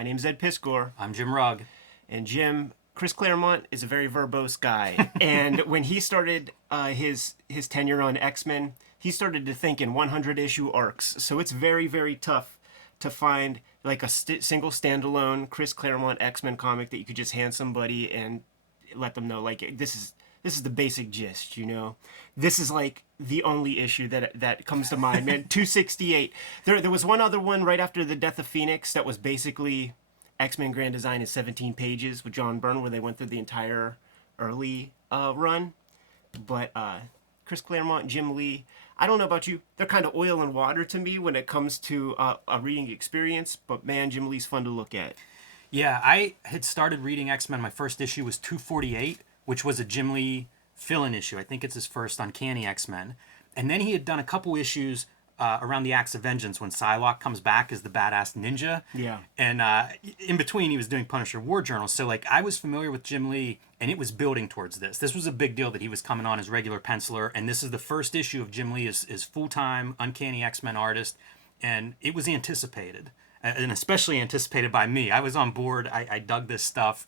My name's Ed Piscor. I'm Jim Rugg. And Jim, Chris Claremont is a very verbose guy. And when he started his tenure on X-Men, he started to think in 100-issue arcs. So it's very, very tough to find like a single standalone Chris Claremont X-Men comic that you could just hand somebody and let them know, like, this is the basic gist, you know? This is like the only issue that comes to mind, man. 268. There was one other one right after the Death of Phoenix that was basically X-Men Grand Design in 17 pages with John Byrne, where they went through the entire early run. But Chris Claremont, Jim Lee, I don't know about you, they're kind of oil and water to me when it comes to a reading experience, but man, Jim Lee's fun to look at. Yeah, I had started reading X-Men. My first issue was 248, which was a Jim Lee fill-in issue. I think it's his first Uncanny X-Men. And then he had done a couple issues around the Acts of Vengeance when Psylocke comes back as the badass ninja. Yeah. And in between, he was doing Punisher War Journals. So, like, I was familiar with Jim Lee, and it was building towards this. This was a big deal that he was coming on as regular penciler, and this is the first issue of Jim Lee as full-time Uncanny X-Men artist, and it was anticipated, and especially anticipated by me. I was on board. I dug this stuff.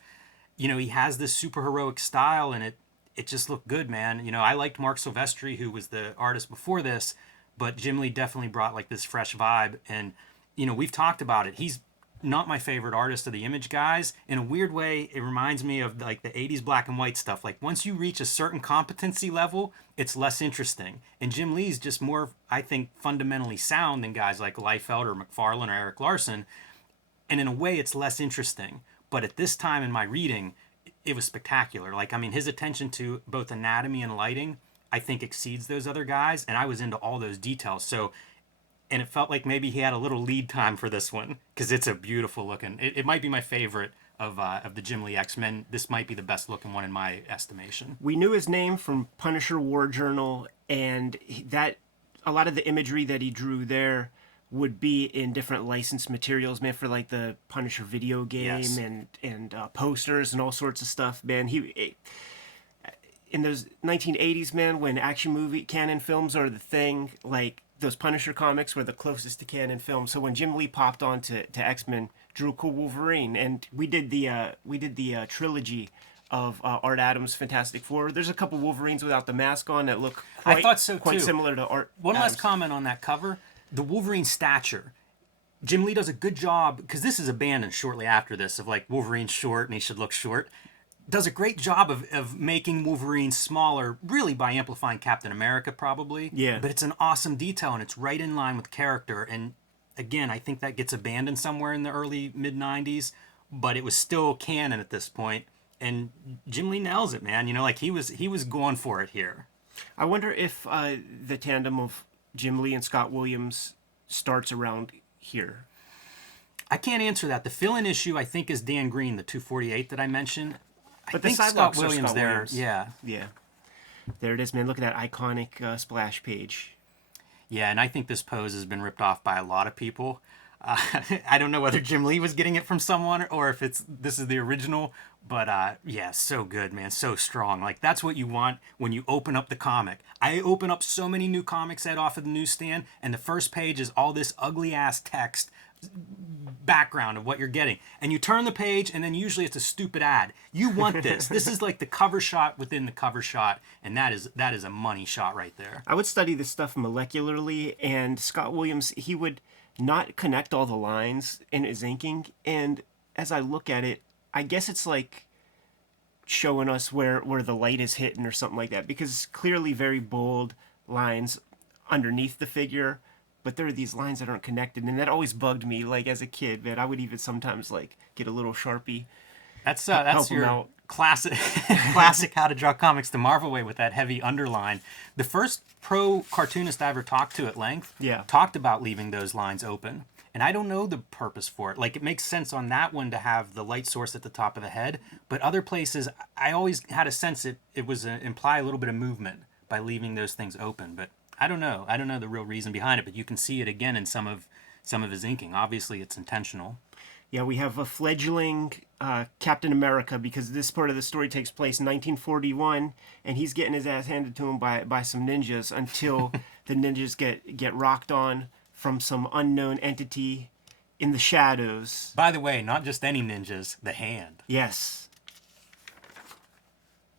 You know, he has this super heroic style, and it just looked good, man. You know, I liked Mark Silvestri, who was the artist before this, but Jim Lee definitely brought like this fresh vibe. And, you know, we've talked about it. He's not my favorite artist of the Image guys. In a weird way, it reminds me of like the 80s black and white stuff. Like once you reach a certain competency level, it's less interesting. And Jim Lee's just more, I think, fundamentally sound than guys like Liefeld or McFarlane or Eric Larson. And in a way, it's less interesting. But at this time in my reading, it was spectacular. Like, I mean, his attention to both anatomy and lighting, I think, exceeds those other guys, and I was into all those details. So, and it felt like maybe he had a little lead time for this one, because it's a beautiful looking. It might be my favorite of the Jim Lee X-Men. This might be the best looking one in my estimation. We knew his name from Punisher War Journal, and that a lot of the imagery that he drew there would be in different licensed materials, man, for like the Punisher video game. Yes. and posters and all sorts of stuff, man. In those 1980s, man, when action movie canon films are the thing, like those Punisher comics were the closest to canon films. So when Jim Lee popped on to X-Men, drew a cool Wolverine, and we did the trilogy of Art Adams' Fantastic Four. There's a couple Wolverines without the mask on that look quite, I thought so quite too. Similar to Art One Adams. last comment on that cover. The Wolverine stature. Jim Lee does a good job, because this is abandoned shortly after this, of like Wolverine's short and he should look short. Does a great job of making Wolverine smaller, really by amplifying Captain America, probably. Yeah. But it's an awesome detail, and it's right in line with character. And again, I think that gets abandoned somewhere in the early, mid-90s, but it was still canon at this point. And Jim Lee nails it, man. You know, like he was going for it here. I wonder if the tandem of Jim Lee and Scott Williams starts around here. I can't answer that. The fill-in issue, I think, is Dan Green, the 248 that I mentioned. But I think Scott Williams there. Yeah. Yeah. There it is, man. Look at that iconic splash page. Yeah, and I think this pose has been ripped off by a lot of people. I don't know whether Jim Lee was getting it from someone or if this is the original, but yeah, so good, man, so strong. Like, that's what you want when you open up the comic. I open up so many new comics off of the newsstand, and the first page is all this ugly-ass text background of what you're getting. And you turn the page, and then usually it's a stupid ad. You want this. This is like the cover shot within the cover shot, and that is a money shot right there. I would study this stuff molecularly, and Scott Williams, he would not connect all the lines in his inking, and as I look at it, I guess it's like showing us where the light is hitting or something like that, because clearly very bold lines underneath the figure, but there are these lines that aren't connected, and that always bugged me. Like as a kid, man, I would even sometimes like get a little Sharpie. That's help your out. classic How to Draw Comics the Marvel way with that heavy underline. The first pro cartoonist I ever talked to at length talked about leaving those lines open. And I don't know the purpose for it. Like, it makes sense on that one to have the light source at the top of the head, but other places, I always had a sense it was imply a little bit of movement by leaving those things open. But I don't know. I don't know the real reason behind it, but you can see it again in some of his inking. Obviously, it's intentional. Yeah, we have a fledgling Captain America, because this part of the story takes place in 1941, and he's getting his ass handed to him by some ninjas until the ninjas get rocked on from some unknown entity in the shadows. By the way, not just any ninjas, the Hand. Yes.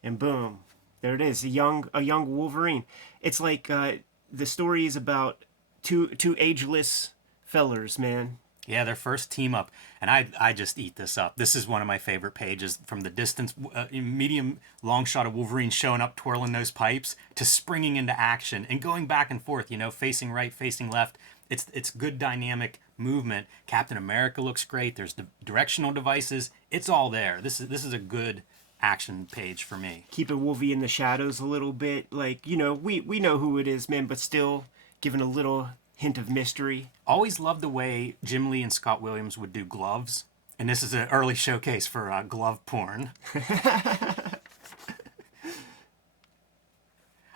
And boom, there it is, a young Wolverine. It's like the story is about two ageless fellers, man. Yeah, their first team up, and I just eat this up. This is one of my favorite pages. From the distance, medium long shot of Wolverine showing up, twirling those pipes, to springing into action and going back and forth. You know, facing right, facing left. It's good dynamic movement. Captain America looks great. There's the directional devices. It's all there. This is a good action page for me. Keeping Wolvie in the shadows a little bit, like, you know, we know who it is, man, but still giving a little hint of mystery. Always loved the way Jim Lee and Scott Williams would do gloves. And this is an early showcase for glove porn.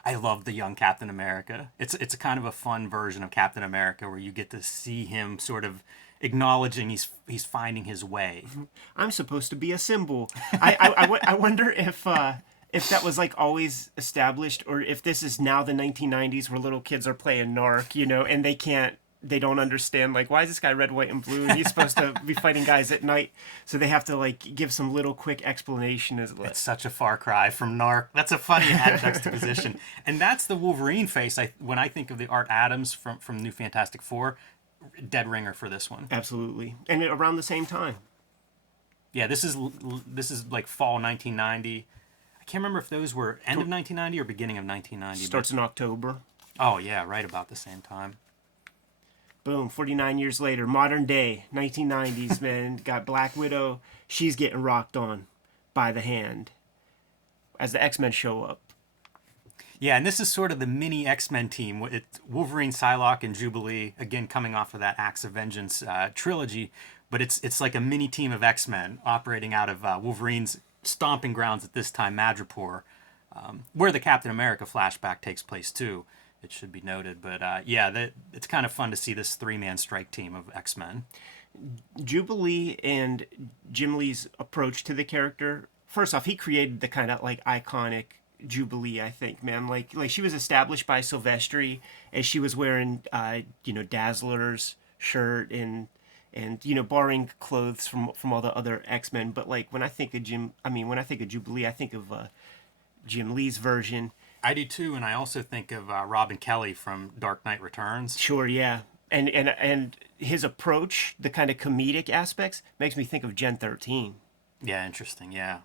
I love the young Captain America. It's a kind of a fun version of Captain America where you get to see him sort of acknowledging he's finding his way. I'm supposed to be a symbol. I wonder if that was like always established, or if this is now the 1990s where little kids are playing narc, you know, and they don't understand, like, why is this guy red, white, and blue? And he's supposed to be fighting guys at night. So they have to, like, give some little quick explanation. It's such a far cry from narc. That's a funny juxtaposition. And that's the Wolverine face. When I think of the Art Adams from New Fantastic Four, dead ringer for this one. Absolutely. And around the same time. Yeah, this is like fall 1990. I can't remember if those were end of 1990 or beginning of 1990. Starts in October. Oh, yeah, right about the same time. Boom, 49 years later, modern day, 1990s, man. Got Black Widow. She's getting rocked on by the Hand as the X-Men show up. Yeah, and this is sort of the mini X-Men team. It's Wolverine, Psylocke, and Jubilee, again, coming off of that Acts of Vengeance trilogy. But it's like a mini team of X-Men operating out of Wolverine's stomping grounds at this time, Madripoor, where the Captain America flashback takes place, too. It should be noted. But it's kind of fun to see this three-man strike team of X-Men. Jubilee and Jim Lee's approach to the character, first off, he created the kind of like iconic Jubilee, I think, man. Like she was established by Silvestri as she was wearing Dazzler's shirt and borrowing clothes from all the other X-Men. But like when I think of Jubilee, I think of Jim Lee's version. I do too, and I also think of Robin Kelly from Dark Knight Returns. Sure, yeah. And his approach, the kind of comedic aspects, makes me think of Gen 13. Yeah, interesting, yeah.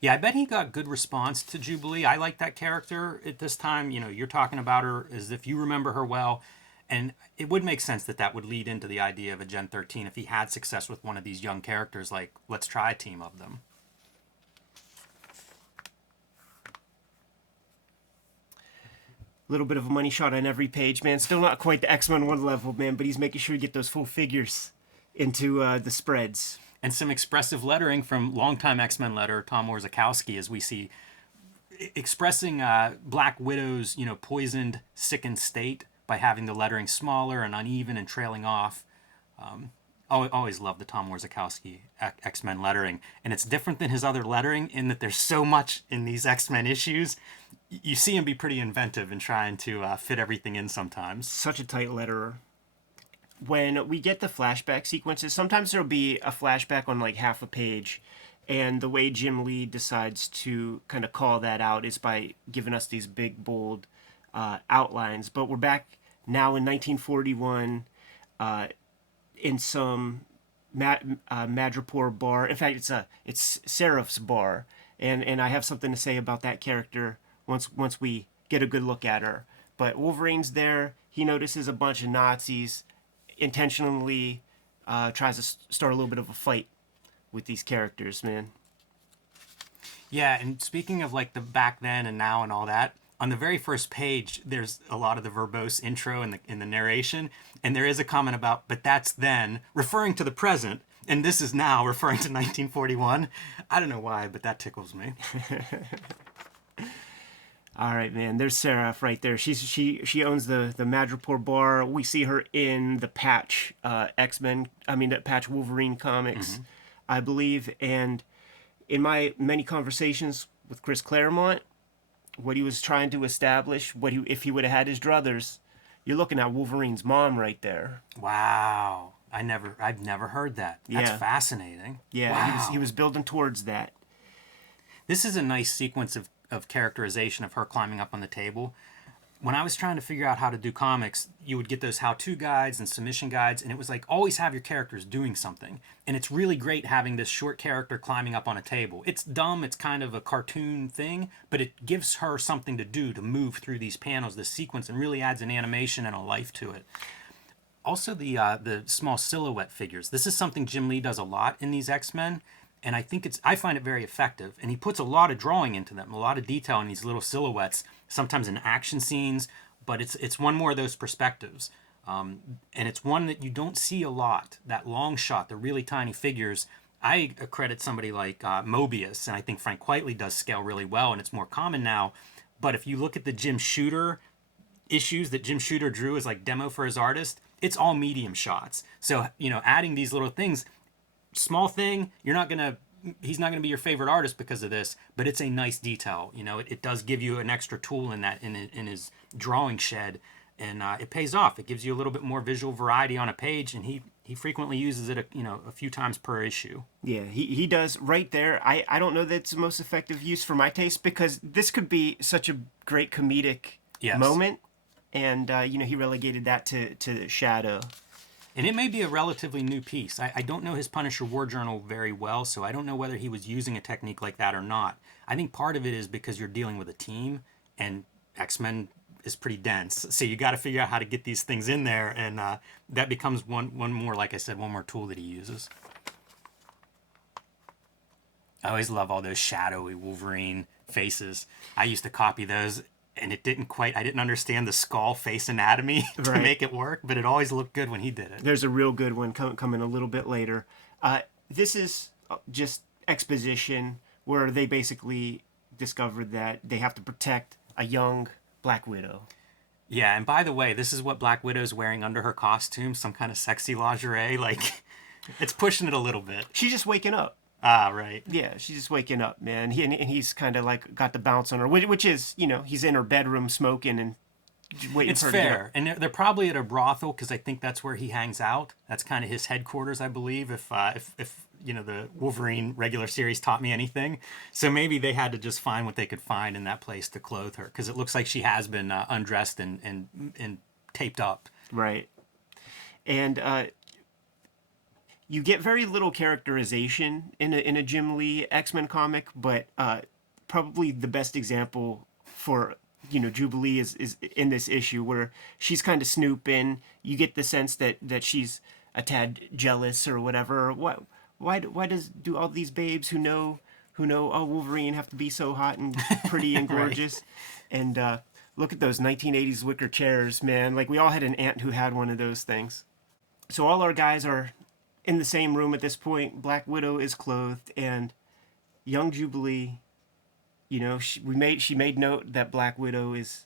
Yeah, I bet he got good response to Jubilee. I like that character at this time. You know, you're talking about her as if you remember her well. And it would make sense that would lead into the idea of a Gen 13 if he had success with one of these young characters, like, let's try a team of them. Little bit of a money shot on every page, man. Still not quite the X-Men 1 level, man, but he's making sure to get those full figures into the spreads. And some expressive lettering from longtime X-Men letterer Tom Orzechowski, as we see expressing Black Widow's, poisoned, sickened state by having the lettering smaller and uneven and trailing off. Always loved the Tom Orzechowski X-Men lettering. And it's different than his other lettering in that there's so much in these X-Men issues. You see him be pretty inventive in trying to fit everything in sometimes. Such a tight letterer. When we get the flashback sequences, sometimes there'll be a flashback on like half a page. And the way Jim Lee decides to kind of call that out is by giving us these big, bold outlines. But we're back now in 1941 in some Madripoor bar. In fact, it's Seraph's bar. And I have something to say about that character once we get a good look at her. But Wolverine's there. He notices a bunch of Nazis, intentionally tries to start a little bit of a fight with these characters, man. Yeah, and speaking of like the back then and now and all that, on the very first page, there's a lot of the verbose intro in the narration, and there is a comment about, but that's then, referring to the present, and this is now referring to 1941. I don't know why, but that tickles me. All right, man. There's Seraph right there. She owns the Madripoor bar. We see her in the Patch the Patch Wolverine comics, I believe. And in my many conversations with Chris Claremont, what he was trying to establish, if he would have had his druthers, you're looking at Wolverine's mom right there. Wow, I've never heard that. That's Yeah. fascinating. Yeah, Wow. he was building towards that. This is a nice sequence of characterization of her climbing up on the table. When I was trying to figure out how to do comics, you would get those how-to guides and submission guides, and it was like always have your characters doing something. And it's really great having this short character climbing up on a table. It's dumb, it's kind of a cartoon thing, but it gives her something to do to move through these panels, this sequence, and really adds an animation and a life to it. Also, the small silhouette figures. This is something Jim Lee does a lot in these X-Men, and I find it very effective. And he puts a lot of drawing into them, a lot of detail in these little silhouettes, sometimes in action scenes, but it's one more of those perspectives. And it's one that you don't see a lot, that long shot, the really tiny figures. I credit somebody like Mobius, and I think Frank Quitely does scale really well, and it's more common now. But if you look at the Jim Shooter issues that Jim Shooter drew as like demo for his artist, it's all medium shots. So, adding these little things, small thing, he's not gonna be your favorite artist because of this, but it's a nice detail. It does give you an extra tool in his drawing shed, and it pays off. It gives you a little bit more visual variety on a page, and he frequently uses it a few times per issue. Yeah, he does right there. I don't know that it's the most effective use for my taste, because this could be such a great comedic Yes. moment, and he relegated that to shadow. And it may be a relatively new piece. I don't know his Punisher War Journal very well, so I don't know whether he was using a technique like that or not. I think part of it is because you're dealing with a team, and X-Men is pretty dense. So you got to figure out how to get these things in there, and that becomes one more, like I said, one more tool that he uses. I always love all those shadowy Wolverine faces. I used to copy those, and I didn't understand the skull face anatomy to Right. make it work, but it always looked good when he did it. There's a real good one coming a little bit later. This is just exposition where they basically discovered that they have to protect a young Black Widow. Yeah, and by the way, this is what Black Widow's wearing under her costume, some kind of sexy lingerie. Like, it's pushing it a little bit. She's just waking up. Ah, right. Yeah, she's just waking up, man. And he's kind of like got the bounce on her, which is, he's in her bedroom smoking and waiting It's for her to get fair. up. And they're probably at a brothel, because I think that's where he hangs out. That's kind of his headquarters, I believe, if the Wolverine regular series taught me anything. So maybe they had to just find what they could find in that place to clothe her, because it looks like she has been undressed and taped up. Right. And you get very little characterization in a Jim Lee X-Men comic, but probably the best example for Jubilee is in this issue, where she's kind of snooping. You get the sense that she's a tad jealous or whatever. Why do all these babes who know Wolverine have to be so hot and pretty and gorgeous? Right. And look at those 1980s wicker chairs, man. Like, we all had an aunt who had one of those things. So all our guys are in the same room at this point. Black Widow is clothed, and young Jubilee, she made note that Black Widow is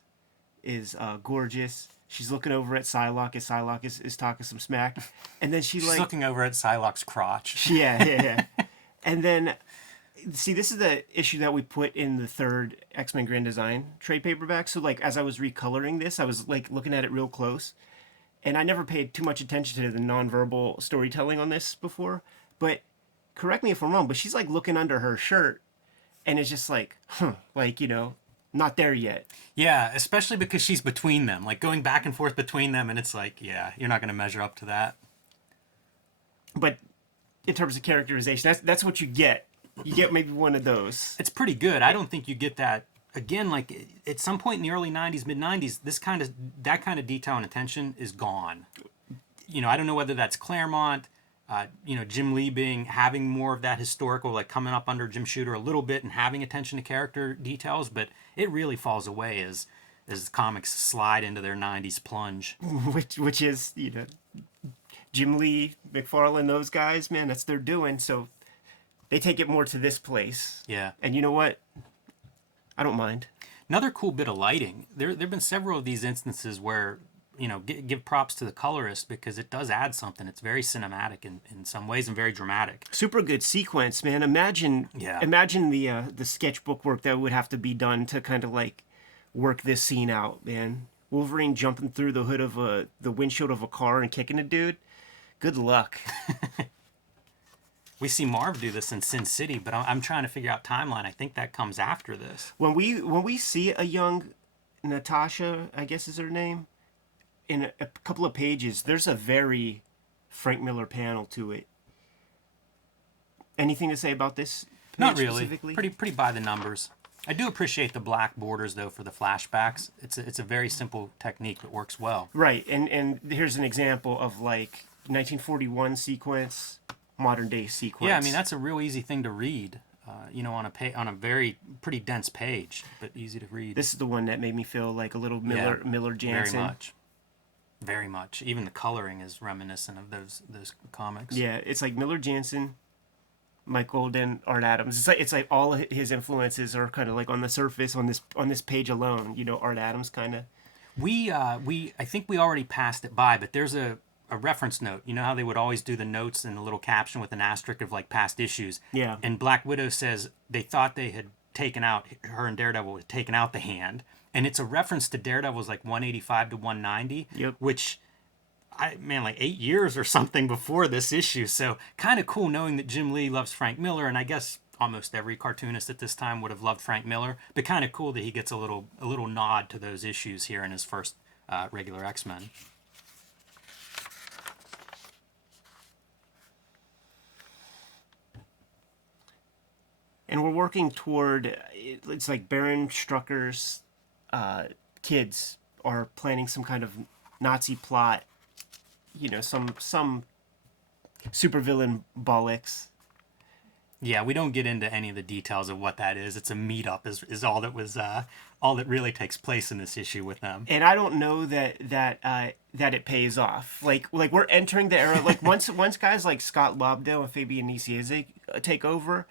gorgeous. She's looking over at Psylocke as Psylocke is talking some smack, and then she's like looking over at Psylocke's crotch. Yeah. And then, see, this is the issue that we put in the third X-Men Grand Design trade paperback. So, like, as I was recoloring this, I was like looking at it real close. And I never paid too much attention to the nonverbal storytelling on this before. But correct me if I'm wrong, but she's like looking under her shirt, and it's just like, not there yet. Yeah, especially because she's between them, like going back and forth between them, and it's like, yeah, you're not going to measure up to that. But in terms of characterization, that's what you get. You get maybe one of those. It's pretty good. I don't think you get that. Again, like at some point in the early 90s, mid 90s, that kind of detail and attention is gone. I don't know whether that's Claremont, Jim Lee having more of that historical, like coming up under Jim Shooter a little bit and having attention to character details, but it really falls away as comics slide into their 90s plunge. Which is, Jim Lee, McFarlane, those guys, man, that's their doing. So they take it more to this place. Yeah. And you know what? I don't mind. Another cool bit of lighting. There have been several of these instances where, give props to the colorist, because it does add something. It's very cinematic in some ways and very dramatic. Super good sequence, man. Imagine the sketchbook work that would have to be done to kind of like work this scene out, man. Wolverine jumping through the hood of the windshield of a car and kicking a dude. Good luck. We see Marv do this in Sin City, but I'm trying to figure out timeline. I think that comes after this. When we see a young Natasha, I guess is her name, in a couple of pages, there's a very Frank Miller panel to it. Anything to say about this? Not really. Specifically? Pretty by the numbers. I do appreciate the black borders though for the flashbacks. It's a very simple technique that works well. Right, and here's an example of like 1941 sequence, modern day sequence. Yeah, I mean that's a real easy thing to read. On a very pretty dense page, but easy to read. This is the one that made me feel like a little Miller Jansen. Very much. Even the coloring is reminiscent of those comics. Yeah, it's like Miller Jansen, Mike Golden, Art Adams. It's like all of his influences are kind of like on the surface on this page alone. Art Adams kind of. I think we already passed it by, but there's a reference note. You know how they would always do the notes and a little caption with an asterisk of like past issues. Yeah. And Black Widow says they thought they had taken out her and Daredevil had taken out the hand, and it's a reference to Daredevil's like 185 to 190. Yep. Which, like 8 years or something before this issue. So kind of cool knowing that Jim Lee loves Frank Miller, and I guess almost every cartoonist at this time would have loved Frank Miller. But kind of cool that he gets a little nod to those issues here in his first regular X-Men. And we're working toward, it's like Baron Strucker's kids are planning some kind of Nazi plot, some supervillain bollocks. Yeah, we don't get into any of the details of what that is. It's a meetup is all that really takes place in this issue with them. And I don't know that it pays off. Like we're entering the era. Like once guys like Scott Lobdell and Fabian Nicieza take over,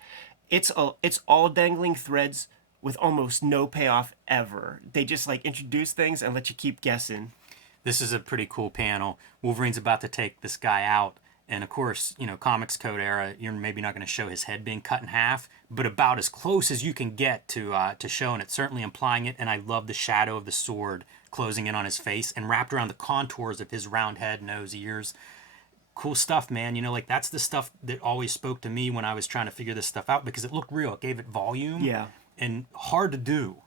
it's all dangling threads with almost no payoff ever. They just like introduce things and let you keep guessing. This is a pretty cool panel. Wolverine's about to take this guy out. And of course, Comics Code era, you're maybe not going to show his head being cut in half, but about as close as you can get to showing it, certainly implying it. And I love the shadow of the sword closing in on his face and wrapped around the contours of his round head, nose, ears. Cool stuff, man. That's the stuff that always spoke to me when I was trying to figure this stuff out because it looked real. It gave it volume. Yeah. And hard to do.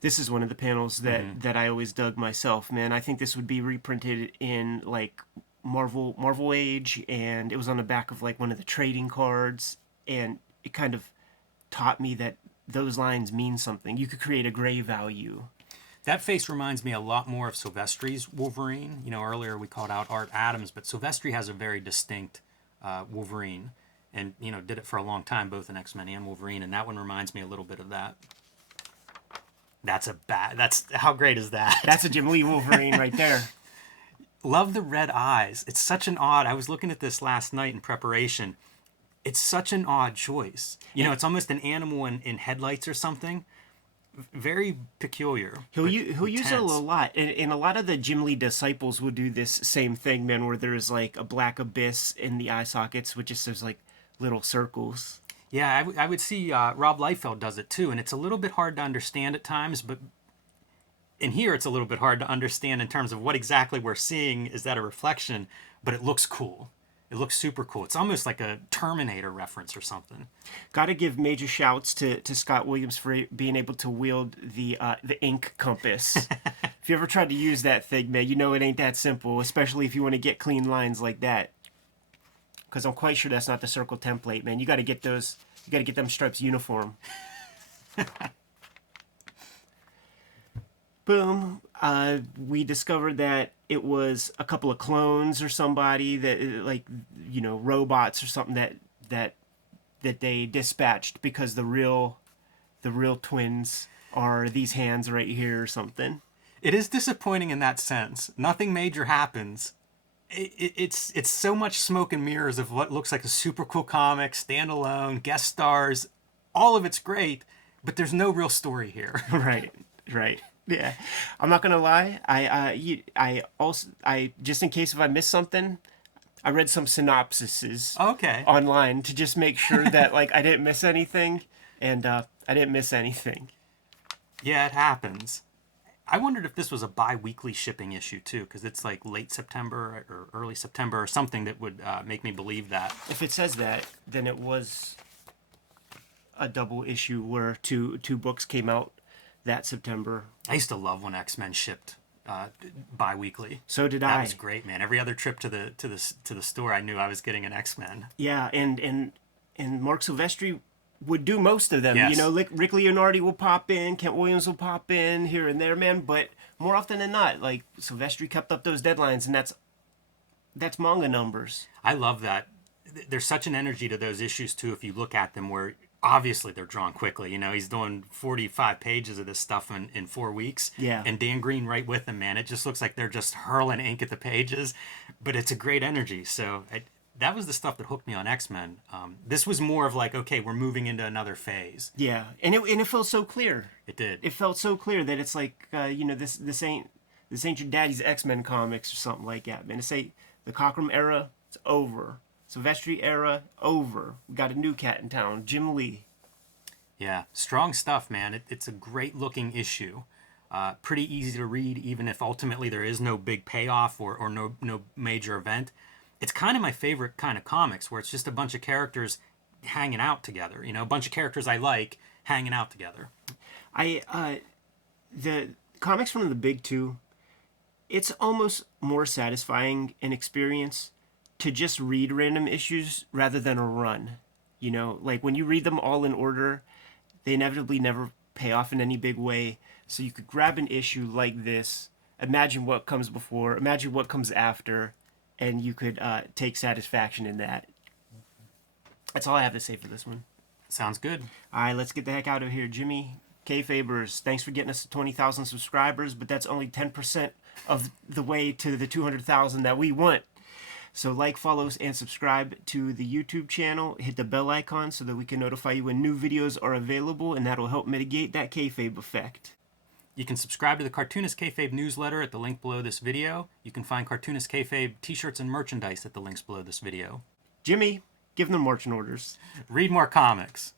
This is one of the panels that I always dug myself, man. I think this would be reprinted in like Marvel Age, and it was on the back of like one of the trading cards, and it kind of taught me that those lines mean something. You could create a gray value. That face reminds me a lot more of Silvestri's Wolverine. Earlier we called out Art Adams, but Silvestri has a very distinct Wolverine, and did it for a long time, both in X-Men and Wolverine, and that one reminds me a little bit of that. That's how great is that? That's a Jim Lee Wolverine right there. Love the red eyes. It's such an odd. I was looking at this last night in preparation. It's such an odd choice. It's almost an animal in headlights or something. Very peculiar. He'll use it a lot, and a lot of the Jim Lee disciples will do this same thing, man. Where there's like a black abyss in the eye sockets, which just there's like little circles. Yeah, I would see Rob Liefeld does it too, and it's a little bit hard to understand at times, but in here it's a little bit hard to understand in terms of what exactly we're seeing. Is that a reflection? But it looks cool. It looks super cool. It's almost like a Terminator reference or something. Got to give major shouts to Scott Williams for being able to wield the ink compass. If you ever tried to use that thing, man, it ain't that simple, especially if you want to get clean lines like that. Because I'm quite sure that's not the circle template, man. You got to get those. You got to get them stripes uniform. Boom. We discovered that it was a couple of clones or somebody that, like, robots or something that they dispatched because the real twins are these hands right here or something. It is disappointing in that sense. Nothing major happens. It's so much smoke and mirrors of what looks like a super cool comic, standalone, guest stars. All of it's great, but there's no real story here. Right. Yeah, I'm not gonna lie. I also just in case if I missed something, I read some synopsises online to just make sure that like I didn't miss anything, and I didn't miss anything. Yeah, it happens. I wondered if this was a bi-weekly shipping issue too, because it's like late September or early September or something that would make me believe that. If it says that, then it was a double issue where two books came out that September. I used to love when X-Men shipped bi-weekly. So did That I. was great, man. Every other trip to the store, I knew I was getting an X-Men. Yeah, and Mark Silvestri would do most of them. Yes. You know, Rick Leonardi will pop in, Kent Williams will pop in here and there, man. But more often than not, like Silvestri kept up those deadlines, and that's manga numbers. I love that. There's such an energy to those issues too. If you look at them, where obviously they're drawn quickly. You know, he's doing 45 pages of this stuff in 4 weeks. Yeah. And Dan Green right with him, man. It just looks like they're just hurling ink at the pages, but it's a great energy. So that was the stuff that hooked me on X-Men. This was more of like, okay, we're moving into another phase. Yeah, and it felt so clear. It did. It felt so clear that it's like, you know, this ain't your daddy's X-Men comics or something like that, man. It's like the Cockrum era, it's over. Silvestri era, over. We got a new cat in town, Jim Lee. Yeah, strong stuff, man. It's a great looking issue. Pretty easy to read, even if ultimately there is no big payoff or no major event. It's kind of my favorite kind of comics, where it's just a bunch of characters hanging out together. You know, a bunch of characters I like hanging out together. The comics from the big two, it's almost more satisfying an experience to just read random issues rather than a run. You know, like when you read them all in order, they inevitably never pay off in any big way. So you could grab an issue like this, imagine what comes before, imagine what comes after, and you could take satisfaction in that. That's all I have to say for this one. Sounds good. All right, let's get the heck out of here. Jimmy, Kayfabers, thanks for getting us to 20,000 subscribers, but that's only 10% of the way to the 200,000 that we want. So like, follow, and subscribe to the YouTube channel. Hit the bell icon so that we can notify you when new videos are available, and that'll help mitigate that kayfabe effect. You can subscribe to the Cartoonist Kayfabe newsletter at the link below this video. You can find Cartoonist Kayfabe t-shirts and merchandise at the links below this video. Jimmy, give them marching orders. Read more comics.